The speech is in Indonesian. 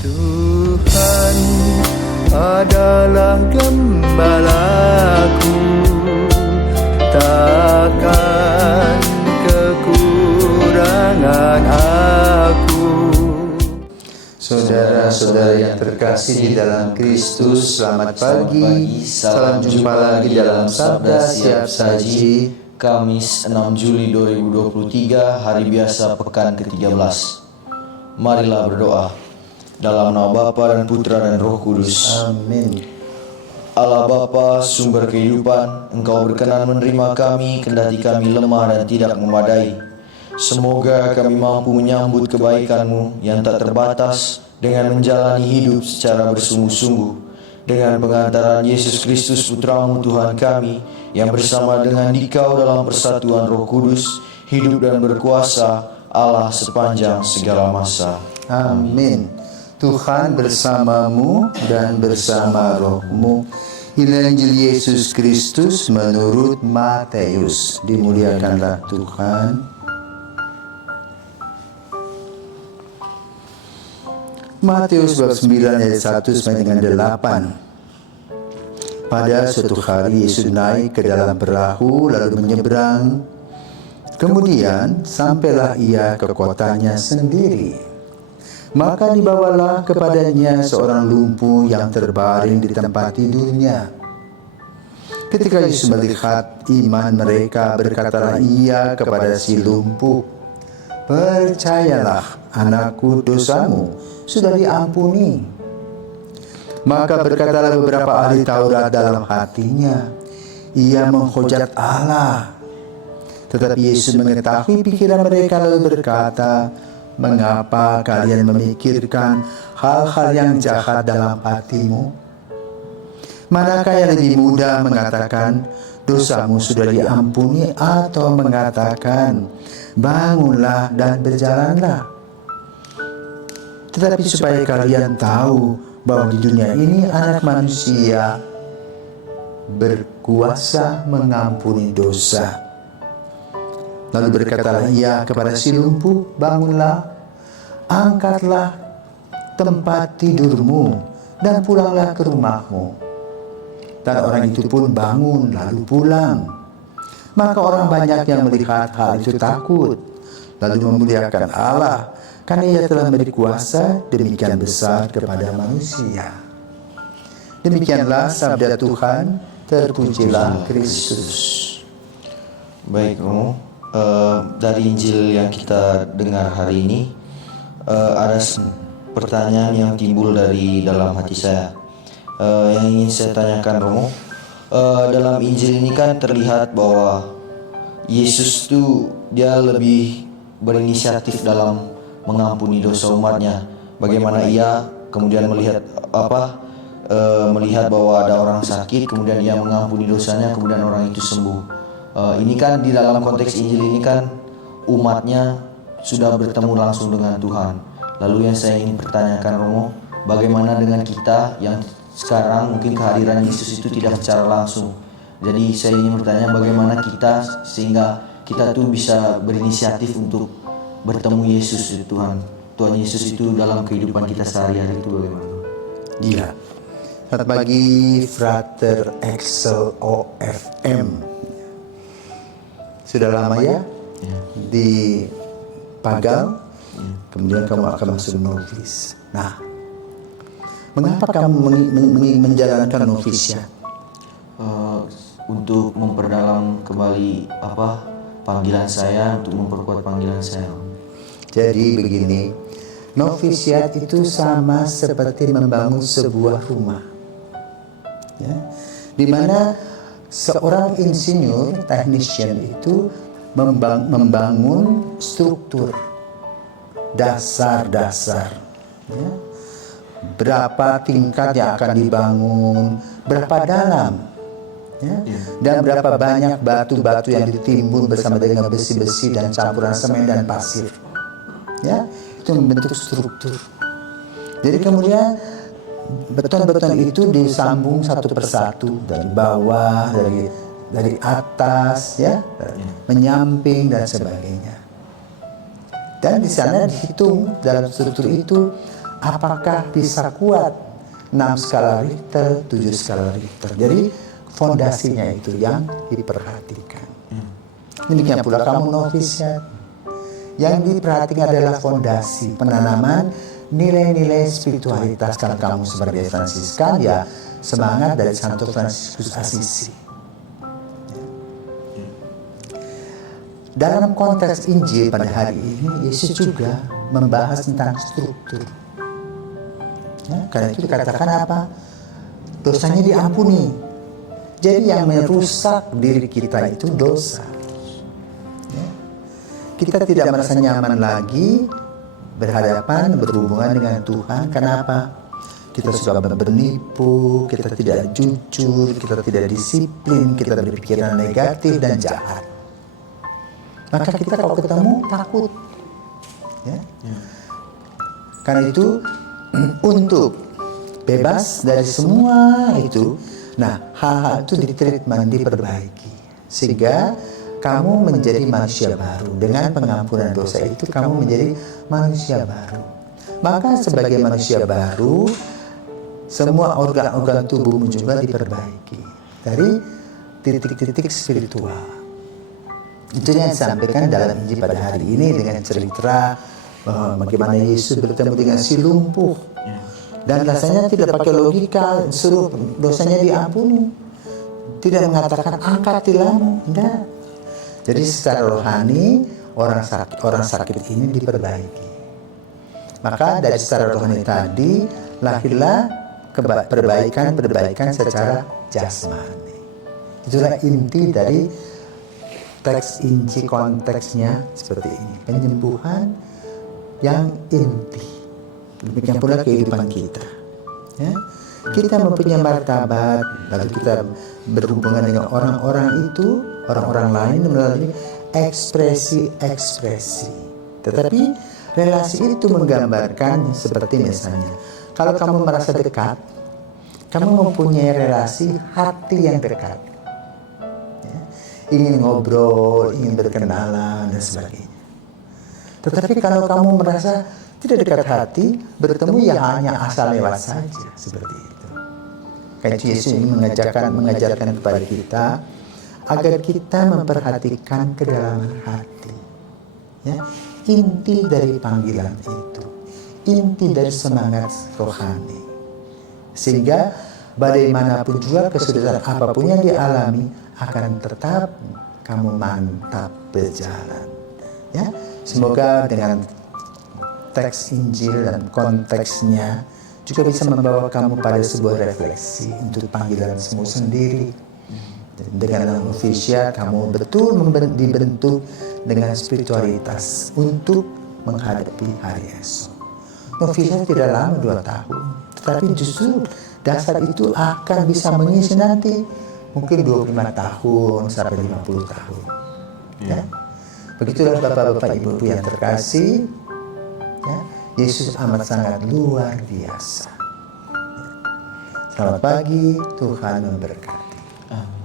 Tuhan adalah gembalaku, takkan kekurangan aku. Saudara-saudara yang terkasih di dalam Kristus, selamat pagi. Salam jumpa lagi dalam Sabda Siap Saji, Kamis 6 Juli 2023, hari biasa pekan ke-13. Marilah berdoa. Dalam nama Bapa dan Putra dan Roh Kudus. Amin. Allah Bapa, sumber kehidupan, Engkau berkenan menerima kami, kendati kami lemah dan tidak memadai. Semoga kami mampu menyambut kebaikan-Mu yang tak terbatas dengan menjalani hidup secara bersungguh-sungguh. Dengan pengantaran Yesus Kristus Putra-Mu Tuhan kami, yang bersama dengan Dikau dalam persatuan Roh Kudus, hidup dan berkuasa Allah sepanjang segala masa. Amin. Tuhan bersamamu dan bersama rohmu. Inilah Injil Yesus Kristus menurut Matius. Dimuliakanlah Tuhan. Matius bab 9 ayat 1 sampai dengan 8. Pada suatu hari Yesus naik ke dalam perahu lalu menyeberang. Kemudian sampailah ia ke kotanya sendiri. Maka dibawalah kepadanya seorang lumpuh yang terbaring di tempat tidurnya. Ketika Yesus melihat iman mereka, berkatalah ia kepada si lumpuh, "Percayalah, anakku, dosamu sudah diampuni." Maka berkatalah beberapa ahli Taurat dalam hatinya, "Ia menghujat Allah." Tetapi Yesus mengetahui pikiran mereka lalu berkata, "Mengapa kalian memikirkan hal-hal yang jahat dalam hatimu? Manakah yang lebih mudah mengatakan, dosamu sudah diampuni, atau mengatakan, bangunlah dan berjalanlah? Tetapi supaya kalian tahu bahwa di dunia ini anak manusia berkuasa mengampuni dosa." Lalu berkatalah ia kepada si lumpuh, "Bangunlah, angkatlah tempat tidurmu, dan pulanglah ke rumahmu." Dan orang itu pun bangun lalu pulang. Maka orang banyak yang melihat hal itu takut, lalu memuliakan Allah, karena ia telah memberi kuasa demikian besar kepada manusia. Demikianlah sabda Tuhan, terpujilah Kristus. Baik, Romo. Dari Injil yang kita dengar hari ini, ada pertanyaan yang timbul dari dalam hati saya, yang ingin saya tanyakan, Romo. Dalam Injil ini kan terlihat bahwa Yesus tuh dia lebih berinisiatif dalam mengampuni dosa umatnya. Bagaimana ia kemudian melihat bahwa ada orang sakit, kemudian ia mengampuni dosanya, kemudian orang itu sembuh. Ini kan di dalam konteks Injil ini kan umatnya sudah bertemu langsung dengan Tuhan. Lalu yang saya ingin pertanyakan, Romo, bagaimana dengan kita yang sekarang mungkin kehadiran Yesus itu tidak secara langsung. Jadi saya ingin bertanya bagaimana kita sehingga kita tuh bisa berinisiatif untuk bertemu Yesus Tuhan Yesus itu dalam kehidupan kita sehari-hari itu bagaimana? Iya. Selamat pagi Frater Excel OFM. Sudah lama ya di Pagal, kemudian kamu akan masuk novis. Nah, mengapa kamu menjalankan novisiat? Untuk memperdalam kembali panggilan saya, untuk memperkuat panggilan saya. Jadi begini, novisiat itu sama seperti membangun sebuah rumah, ya, di mana seorang insinyur, technician itu membangun struktur, dasar-dasar, ya. Berapa tingkat yang akan dibangun, berapa dalam, ya, dan berapa banyak batu-batu yang ditimbun bersama dengan besi-besi dan campuran semen dan pasir, ya, itu membentuk struktur. Jadi kemudian beton-beton itu disambung satu persatu dari bawah, dari atas, ya, menyamping dan sebagainya. Dan di sana dihitung dalam struktur itu apakah bisa kuat 6 skala Richter, 7 skala Richter. Jadi fondasinya itu yang diperhatikan. Demikian pula kamu novisiat. Yang diperhatikan adalah fondasi penanaman nilai-nilai spiritualitas. Kalau kamu sebagai Fransiskan, ya semangat dari Santo Fransiskus Assisi. Dalam konteks Injil pada hari ini, Yesus juga membahas tentang struktur. Ya, karena itu dikatakan apa? Dosanya diampuni. Jadi yang merusak diri kita itu dosa. Ya. Kita tidak merasa nyaman lagi berhadapan, berhubungan dengan Tuhan. Kenapa? Kita suka bernipu, kita tidak jujur, kita tidak disiplin, kita berpikiran negatif dan jahat. Maka kita kalau ketemu takut. Ya. Karena itu untuk bebas dari semua itu, nah hal-hal itu ditreatment, diperbaiki. Sehingga kamu menjadi manusia baru. Dengan pengampunan dosa itu kamu menjadi manusia baru. Maka sebagai manusia baru, semua organ-organ tubuhmu juga diperbaiki. Dari titik-titik spiritual. Itu yang disampaikan dalam Injil pada hari ini dengan cerita bahwa bagaimana Yesus bertemu dengan si lumpuh. Dan rasanya tidak pakai logika, suruh dosanya diampuni. Tidak mengatakan angkat tilammu, enggak. Jadi secara rohani orang sakit ini diperbaiki. Maka dari secara rohani tadi lahirlah perbaikan secara jasmani. Itulah inti dari teks Injil, konteksnya seperti ini, penyembuhan yang inti. Demikian pula kehidupan kita. Ya? Kita mempunyai martabat, lalu kita berhubungan dengan orang-orang itu, orang-orang lain melalui ekspresi-ekspresi. Tetapi relasi itu menggambarkan seperti misalnya, kalau kamu merasa dekat, kamu mempunyai relasi hati yang dekat. Ingin ngobrol, ingin berkenalan, dan sebagainya. Tetapi kalau kamu merasa tidak dekat hati, bertemu ya hanya asal lewat saja, seperti itu. Karena Yesus ini mengajarkan kepada kita agar kita memperhatikan kedalaman hati. Ya, inti dari panggilan itu, inti dari semangat rohani. Sehingga bagaimanapun juga kesulitan apapun yang dialami, akan tetap kamu mantap berjalan. Ya, semoga dengan teks Injil dan konteksnya juga bisa membawa kamu pada sebuah refleksi untuk panggilanmu sendiri. Dengan novisiat kamu betul dibentuk dengan spiritualitas untuk menghadapi hari esok. Novisiat tidak lama 2 tahun, tetapi justru dasar itu akan bisa mengisi nanti mungkin 25 tahun sampai 50 tahun. Ya. Begitulah Bapak-bapak Ibu yang terkasih. Ya. Yesus amat sangat luar biasa. Selamat pagi, Tuhan memberkati. Amin.